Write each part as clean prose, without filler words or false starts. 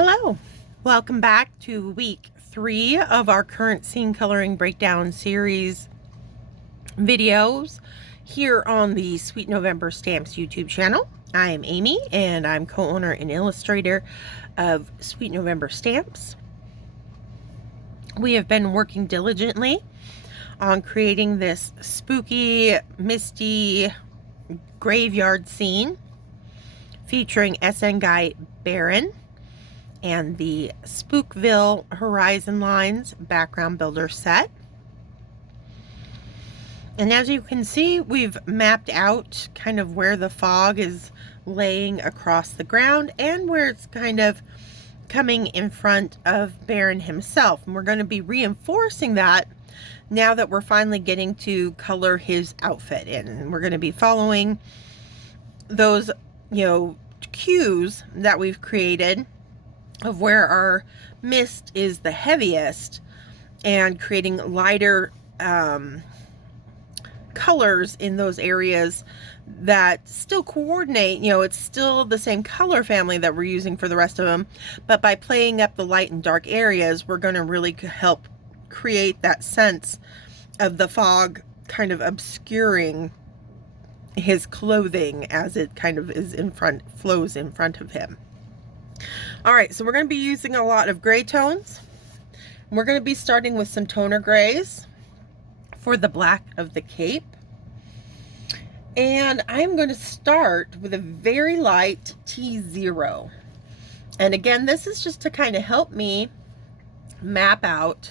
Hello, welcome back to week 3 of our current scene coloring breakdown series videos here on the Sweet November Stamps YouTube channel. I am Amy and I'm co-owner and illustrator of Sweet November Stamps. We have been working diligently on creating this spooky, misty graveyard scene featuring SN Guy Baron and the Spookville Horizon Lines background builder set. And as you can see, we've mapped out kind of where the fog is laying across the ground and where it's kind of coming in front of Baron himself. And we're going to be reinforcing that now that we're finally getting to color his outfit in. And we're going to be following those, cues that we've created of where our mist is the heaviest and creating lighter colors in those areas that still coordinate. It's still the same color family that we're using for the rest of them, but by playing up the light and dark areas, we're going to really help create that sense of the fog kind of obscuring his clothing as it kind of is flows in front of him. All right, so we're going to be using a lot of gray tones. We're going to be starting with some toner grays for the black of the cape. And I'm going to start with a very light T0. And again, this is just to kind of help me map out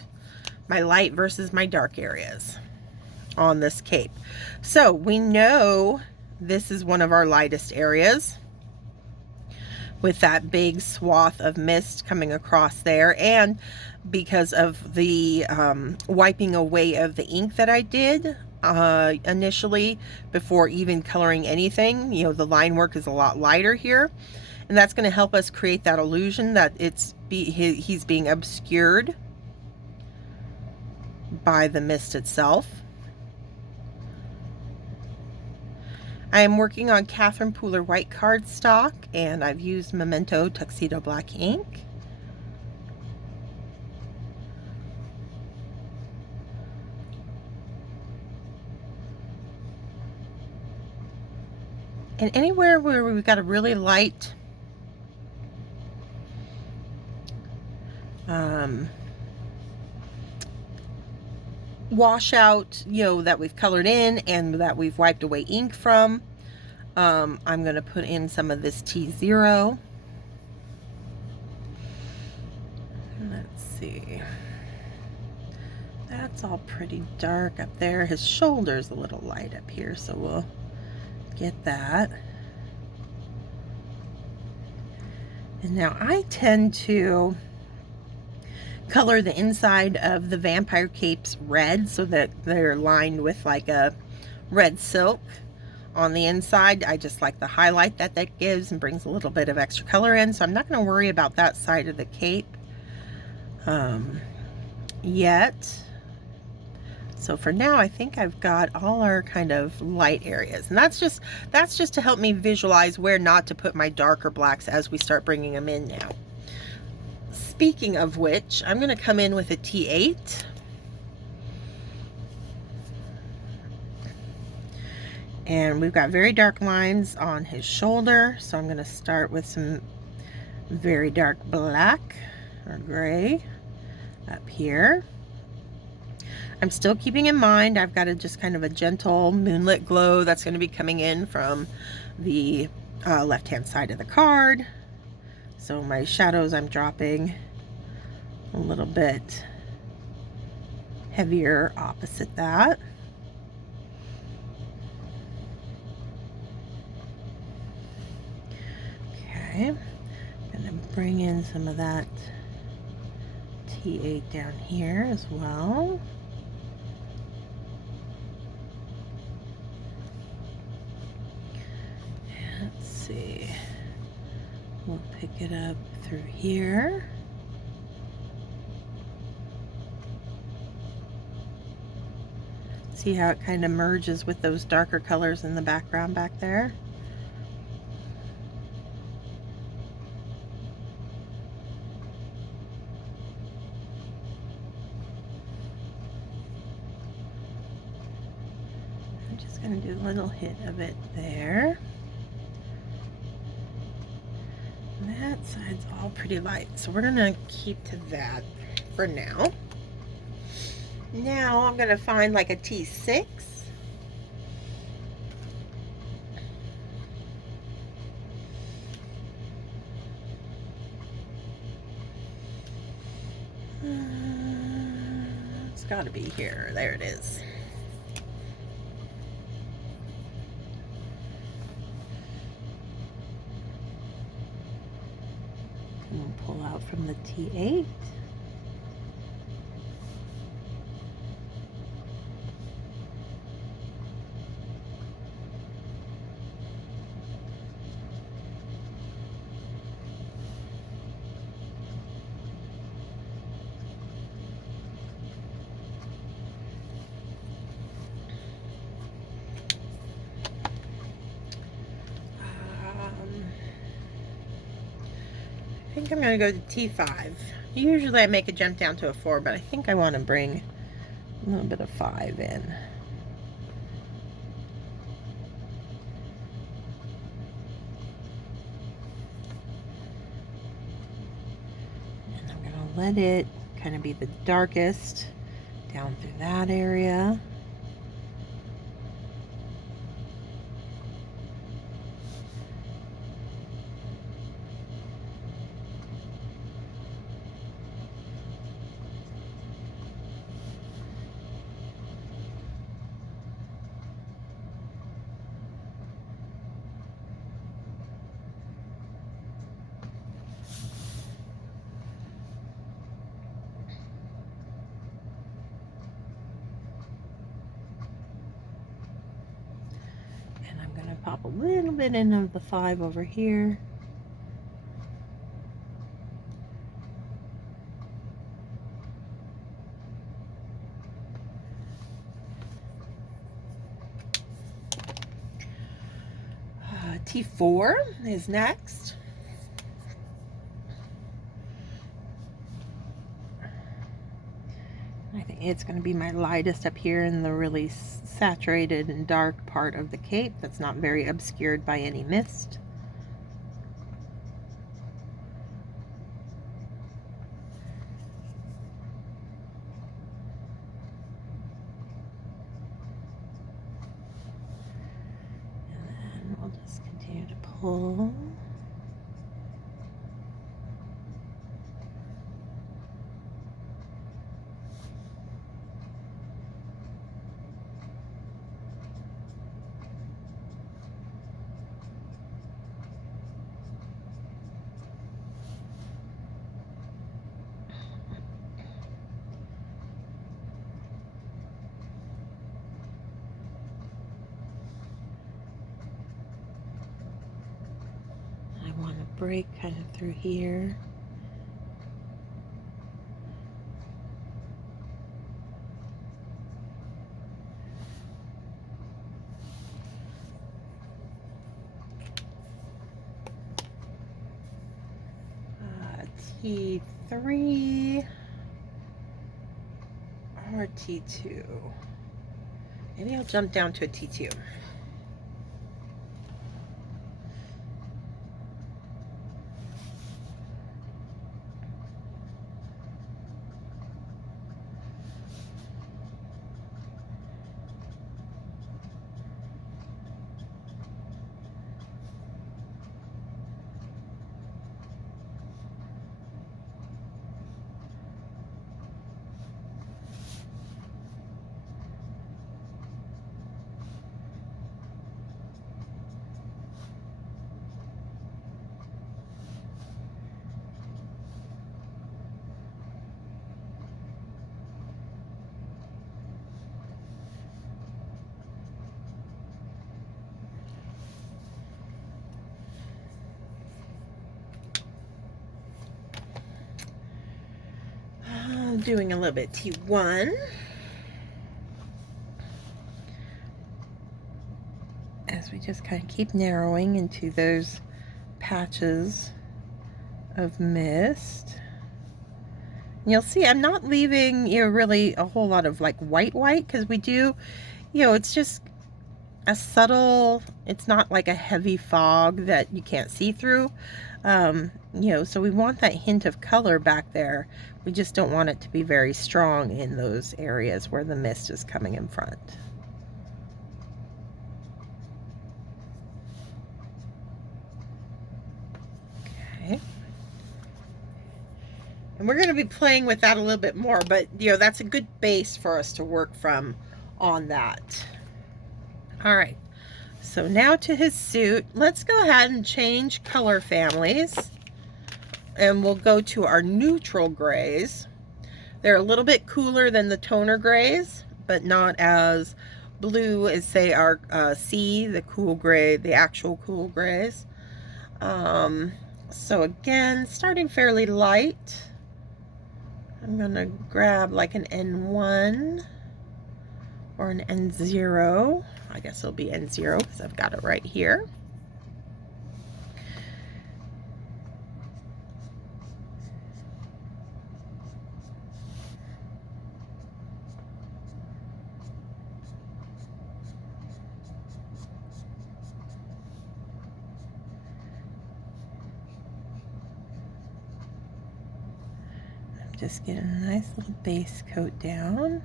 my light versus my dark areas on this cape. So we know this is one of our lightest areas with that big swath of mist coming across there, and because of the wiping away of the ink that I did initially before even coloring anything, the line work is a lot lighter here, and that's going to help us create that illusion that he's being obscured by the mist itself. I am working on Catherine Pooler white cardstock, and I've used Memento Tuxedo black ink. And anywhere where we've got a really light washout, that we've colored in and that we've wiped away ink from, I'm going to put in some of this T0. Let's see. That's all pretty dark up there. His shoulder's a little light up here, so we'll get that. And now I tend to color the inside of the vampire capes red so that they're lined with like a red silk on the inside. I just like the highlight that gives and brings a little bit of extra color in, so I'm not going to worry about that side of the cape yet. So for now, I think I've got all our kind of light areas, and that's just to help me visualize where not to put my darker blacks as we start bringing them in now. Speaking of which, I'm going to come in with a T8. And we've got very dark lines on his shoulder, so I'm going to start with some very dark black or gray up here. I'm still keeping in mind I've got just kind of a gentle moonlit glow that's going to be coming in from the left-hand side of the card. So my shadows, I'm dropping a little bit heavier opposite that. Okay, I'm going to bring in some of that T8 down here as well. Let's see, we'll pick it up through here. See how it kind of merges with those darker colors in the background back there? I'm just going to do a little hit of it there. And that side's all pretty light, so we're going to keep to that for now. Now I'm going to find like a T6. It's got to be here. There it is. And we'll pull out from the T8. I think I'm going to go to T5. Usually I make a jump down to a 4, but I think I want to bring a little bit of 5 in. And I'm going to let it kind of be the darkest down through that area. Pop a little bit in of the 5 over here. T4 is next. I think it's going to be my lightest up here in the really saturated and dark part of the cape that's not very obscured by any mist. And then we'll just continue to pull. Break kind of through here. T3 or T2. Maybe I'll jump down to a T2. Doing a little bit T1 as we just kind of keep narrowing into those patches of mist. And you'll see I'm not leaving, really a whole lot of like white because we do, it's just a subtle, it's not like a heavy fog that you can't see through. You know, so we want that hint of color back there. We just don't want it to be very strong in those areas where the mist is coming in front. Okay. And we're going to be playing with that a little bit more, but you know, that's a good base for us to work from on that. All right. So now to his suit. Let's go ahead and change color families. And we'll go to our neutral grays. They're a little bit cooler than the toner grays, but not as blue as, say, our C, the cool gray, the actual cool grays. So again, starting fairly light. I'm gonna grab like an N1 or an N0. I guess it'll be N0 because I've got it right here. Just get a nice little base coat down.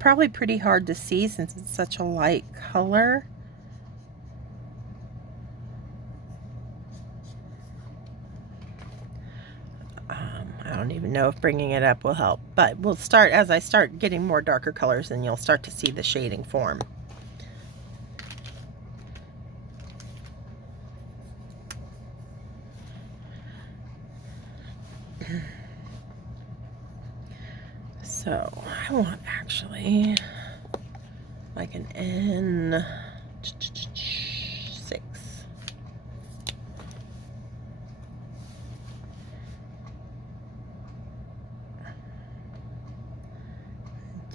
Probably pretty hard to see since it's such a light color. I don't even know if bringing it up will help, but we'll start, as I start getting more darker colors, and you'll start to see the shading form. So I want actually like an N6.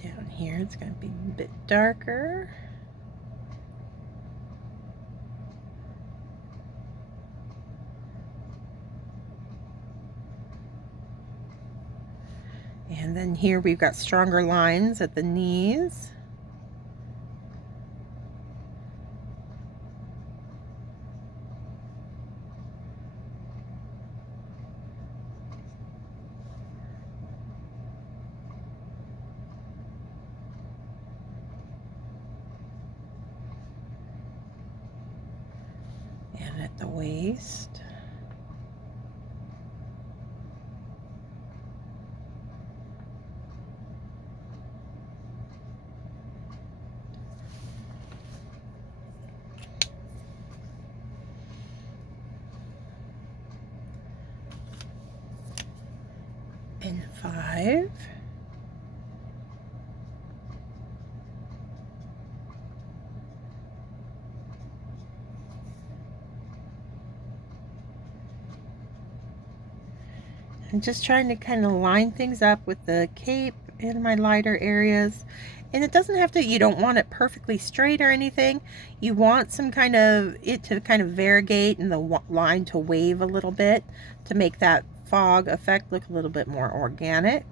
Down here it's going to be a bit darker. And then here we've got stronger lines at the knees. And at the waist. And 5. I'm just trying to kind of line things up with the cape in my lighter areas. And it doesn't have to, you don't want it perfectly straight or anything. You want some kind of, it to kind of variegate and the line to wave a little bit to make that fog effect look a little bit more organic.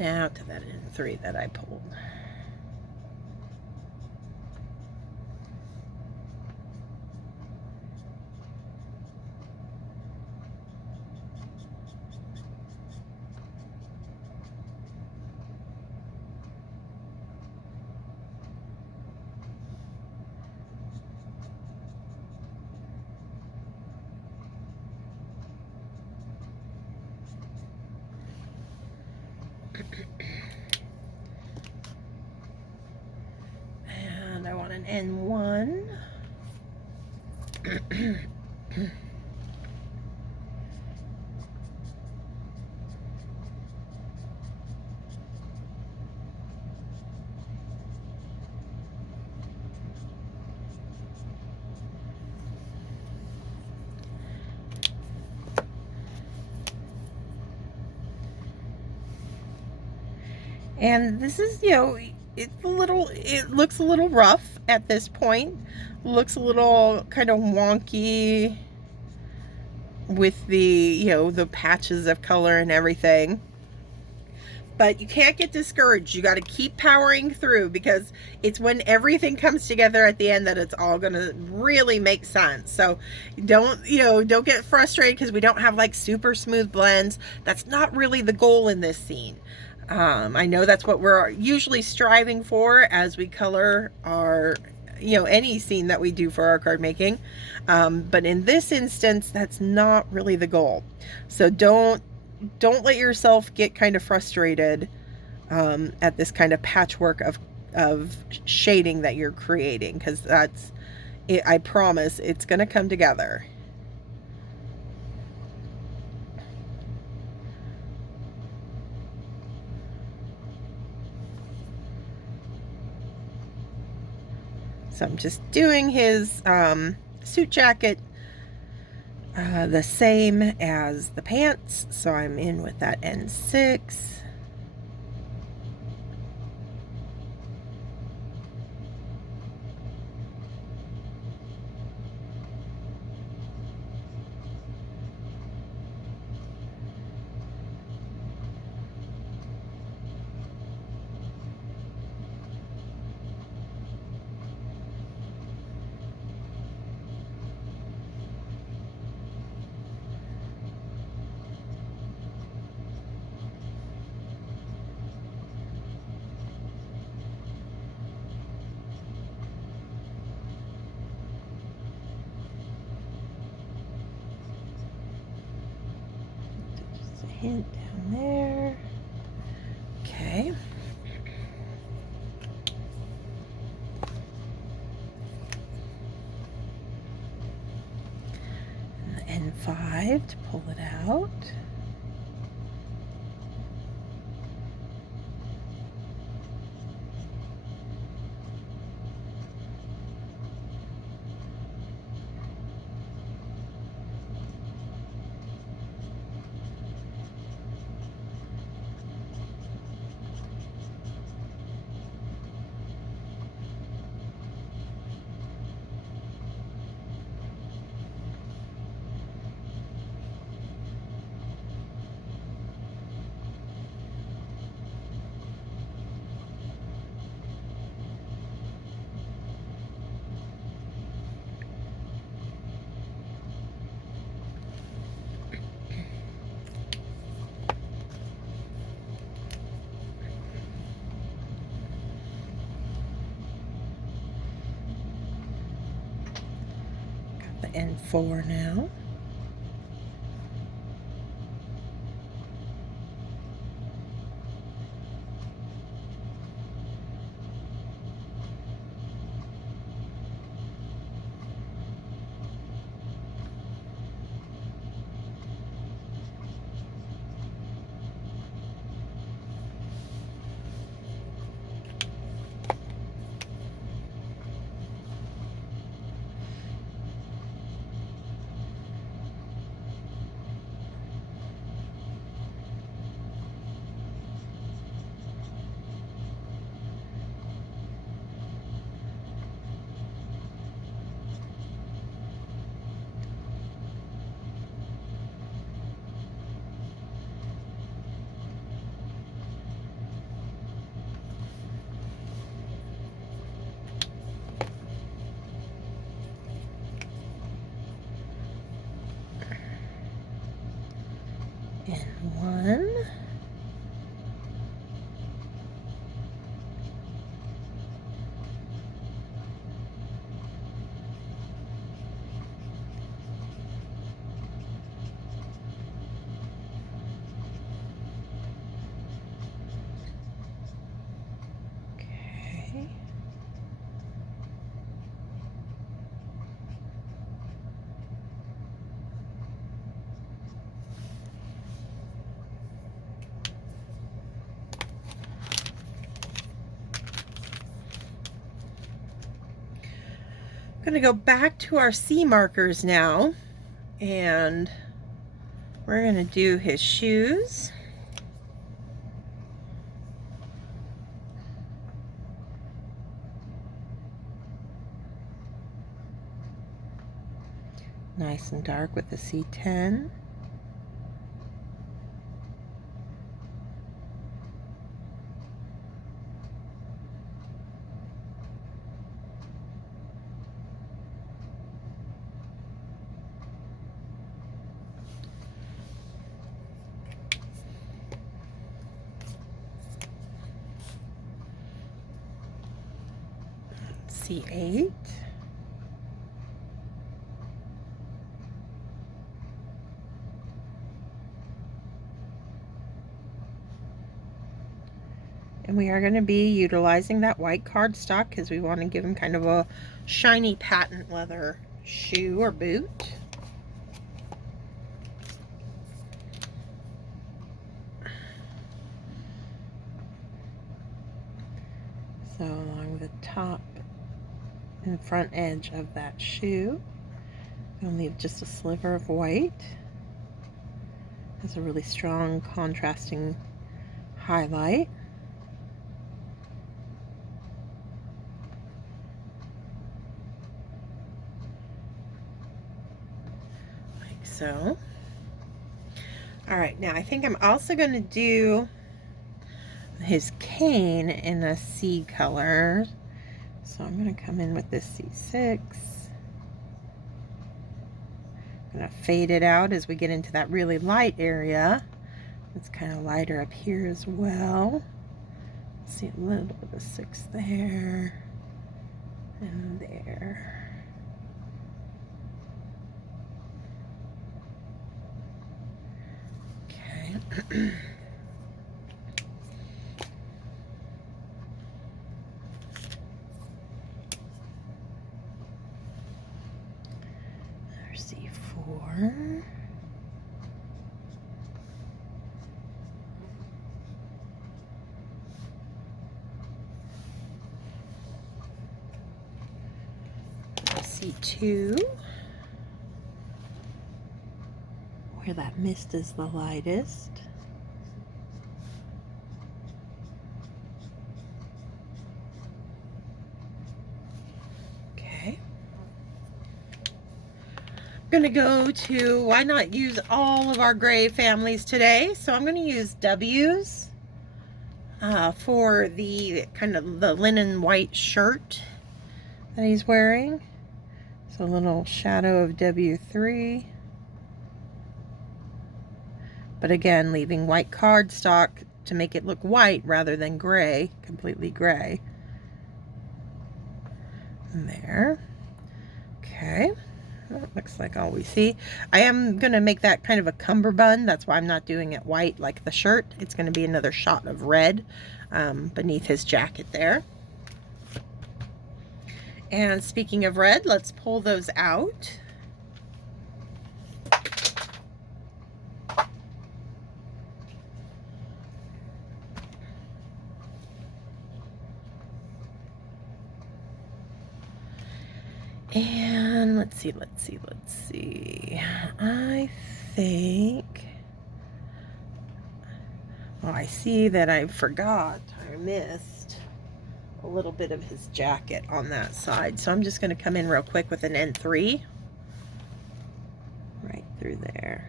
Now to that N3 that I pulled. And I want an N1. And this is, you know, it looks a little rough at this point. Looks a little kind of wonky with the, you know, the patches of color and everything. But you can't get discouraged. You got to keep powering through, because it's when everything comes together at the end that it's all going to really make sense. So don't get frustrated because we don't have like super smooth blends. That's not really the goal in this scene. I know that's what we're usually striving for as we color our, you know, any scene that we do for our card making. But in this instance, that's not really the goal. So don't let yourself get kind of frustrated at this kind of patchwork of shading that you're creating, because that's it. I promise it's going to come together. So I'm just doing his suit jacket the same as the pants. So I'm in with that N6. Hint down there. Okay. And the N5 to pull it out. The N4 now. N1. going to go back to our C markers now, and we're going to do his shoes. Nice and dark with the C10. C8. And we are going to be utilizing that white cardstock because we want to give him kind of a shiny patent leather shoe or boot. So along the top and front edge of that shoe, I'm going to leave just a sliver of white. Has a really strong contrasting highlight. Like so. Alright, now I think I'm also going to do his cane in a C color. So I'm going to come in with this C6. I'm going to fade it out as we get into that really light area. It's kind of lighter up here as well. See a little bit of 6 there and there. Okay. C4. C2, where that mist is the lightest. Okay. I'm going to go to, why not use all of our gray families today? So I'm going to use W's for the kind of the linen white shirt that he's wearing. So a little shadow of W3. But again, leaving white cardstock to make it look white rather than gray, completely gray. And there. Okay. Well, it looks like all we see. I am going to make that kind of a cummerbund. That's why I'm not doing it white like the shirt. It's going to be another shot of red beneath his jacket there. And speaking of red, let's pull those out. And let's see. I think, oh, I see that I missed a little bit of his jacket on that side. So I'm just going to come in real quick with an N3 right through there.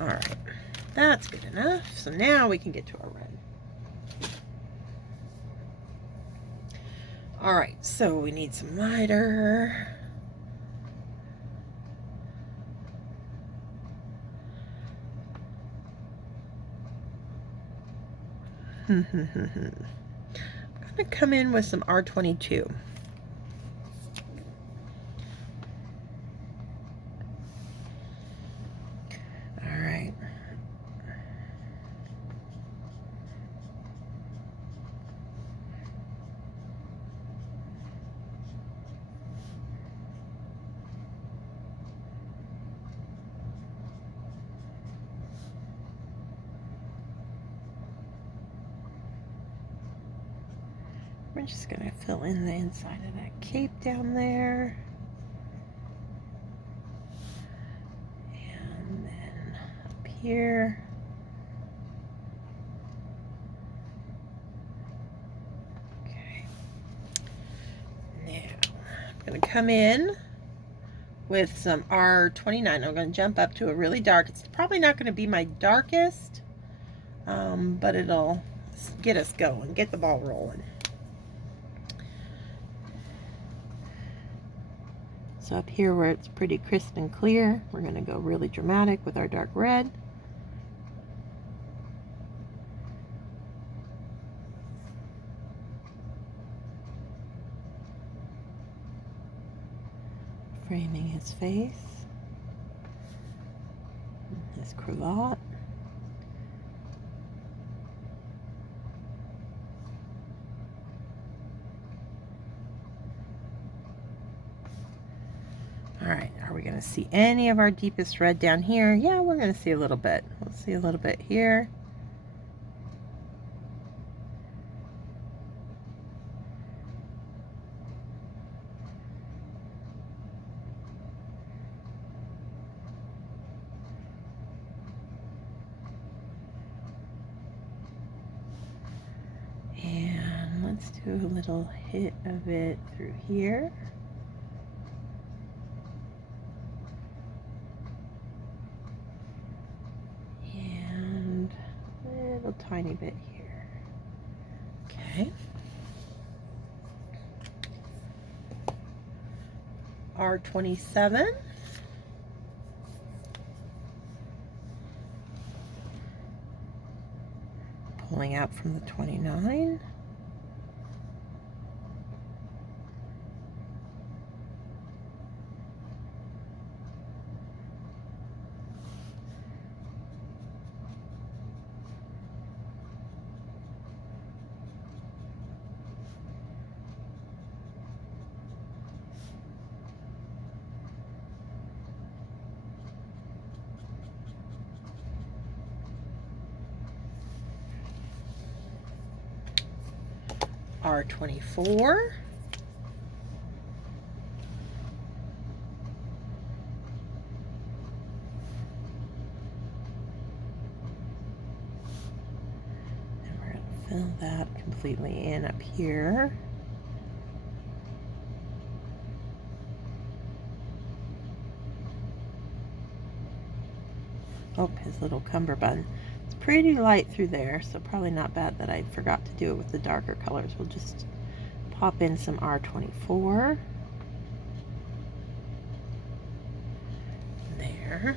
All right, that's good enough. So now we can get to our red. All right, so we need some lighter. I'm gonna come in with some R22. All right. We're just going to fill in the inside of that cape down there. And then up here. Okay. Now, I'm going to come in with some R29. I'm going to jump up to a really dark. It's probably not going to be my darkest, but it'll get us going, get the ball rolling. So up here where it's pretty crisp and clear, we're going to go really dramatic with our dark red. Framing his face, his cravat. All right, are we going to see any of our deepest red down here? Yeah, we're going to see a little bit. We'll see a little bit here. And let's do a little hit of it through here. Tiny bit here. Okay. R27. Pulling out from the 29. R24. And we're going to fill that completely in up here. Oh, his little cummerbund. It's pretty light through there, so probably not bad that I forgot to do it with the darker colors. We'll just pop in some R24. There.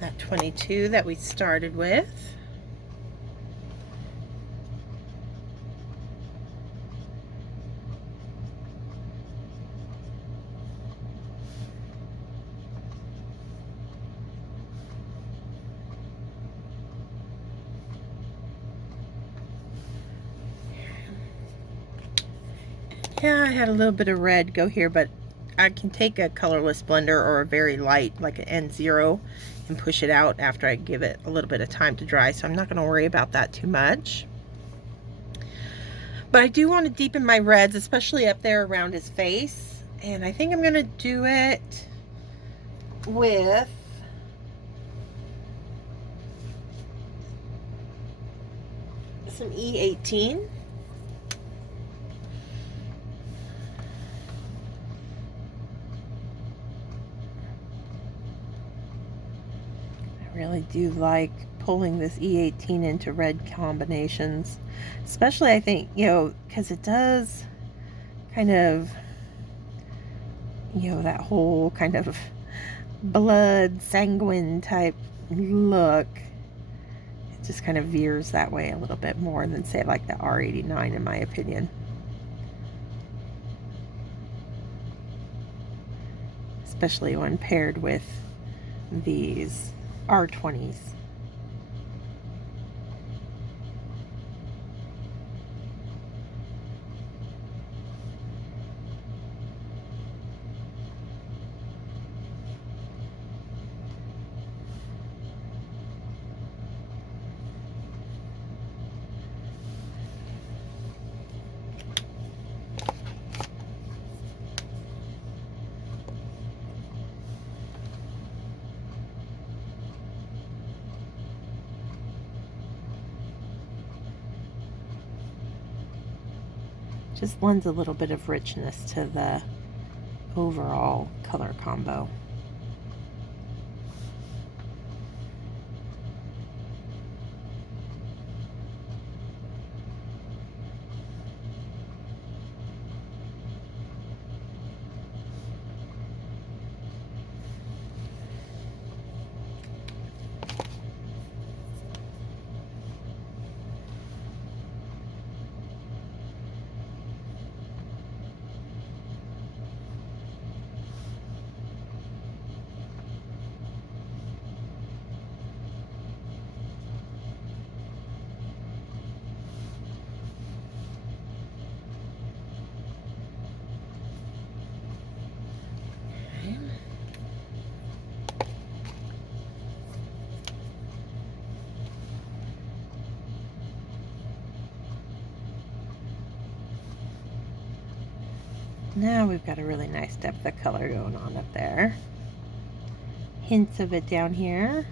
That 22 that we started with. Yeah, I had a little bit of red go here, but I can take a colorless blender or a very light, like an N0, and push it out after I give it a little bit of time to dry, so I'm not going to worry about that too much. But I do want to deepen my reds, especially up there around his face, and I think I'm going to do it with some E18. Really do like pulling this E18 into red combinations, especially I think, you know, because it does kind of, you know, that whole kind of blood sanguine type look. It just kind of veers that way a little bit more than, say, like the R89 in my opinion. Especially when paired with these R20s. Just lends a little bit of richness to the overall color combo. Now we've got a really nice depth of color going on up there. Hints of it down here.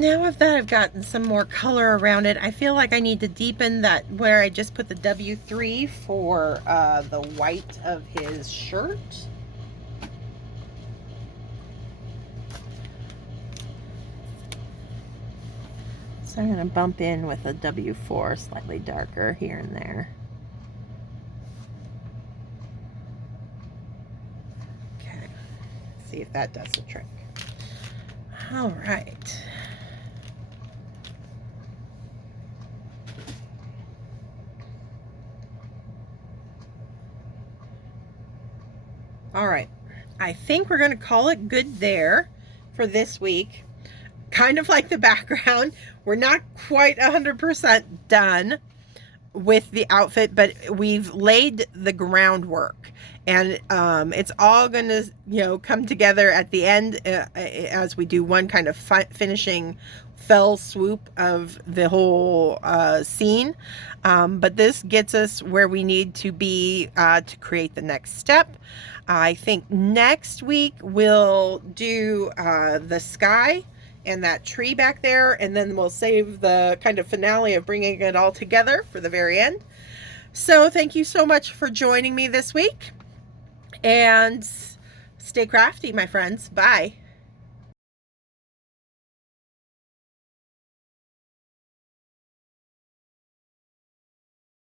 Now that I've gotten some more color around it, I feel like I need to deepen that where I just put the W3 for the white of his shirt. So I'm going to bump in with a W4 slightly darker here and there. Okay, see if that does the trick. All right. All right, I think we're going to call it good there for this week. Kind of like the background, we're not quite 100% done with the outfit, but we've laid the groundwork, and it's all going to, you know, come together at the end as we do one kind of finishing fell swoop of the whole scene. But this gets us where we need to be to create the next step. I think next week we'll do the sky and that tree back there, and then we'll save the kind of finale of bringing it all together for the very end. So thank you so much for joining me this week, and stay crafty, my friends. Bye.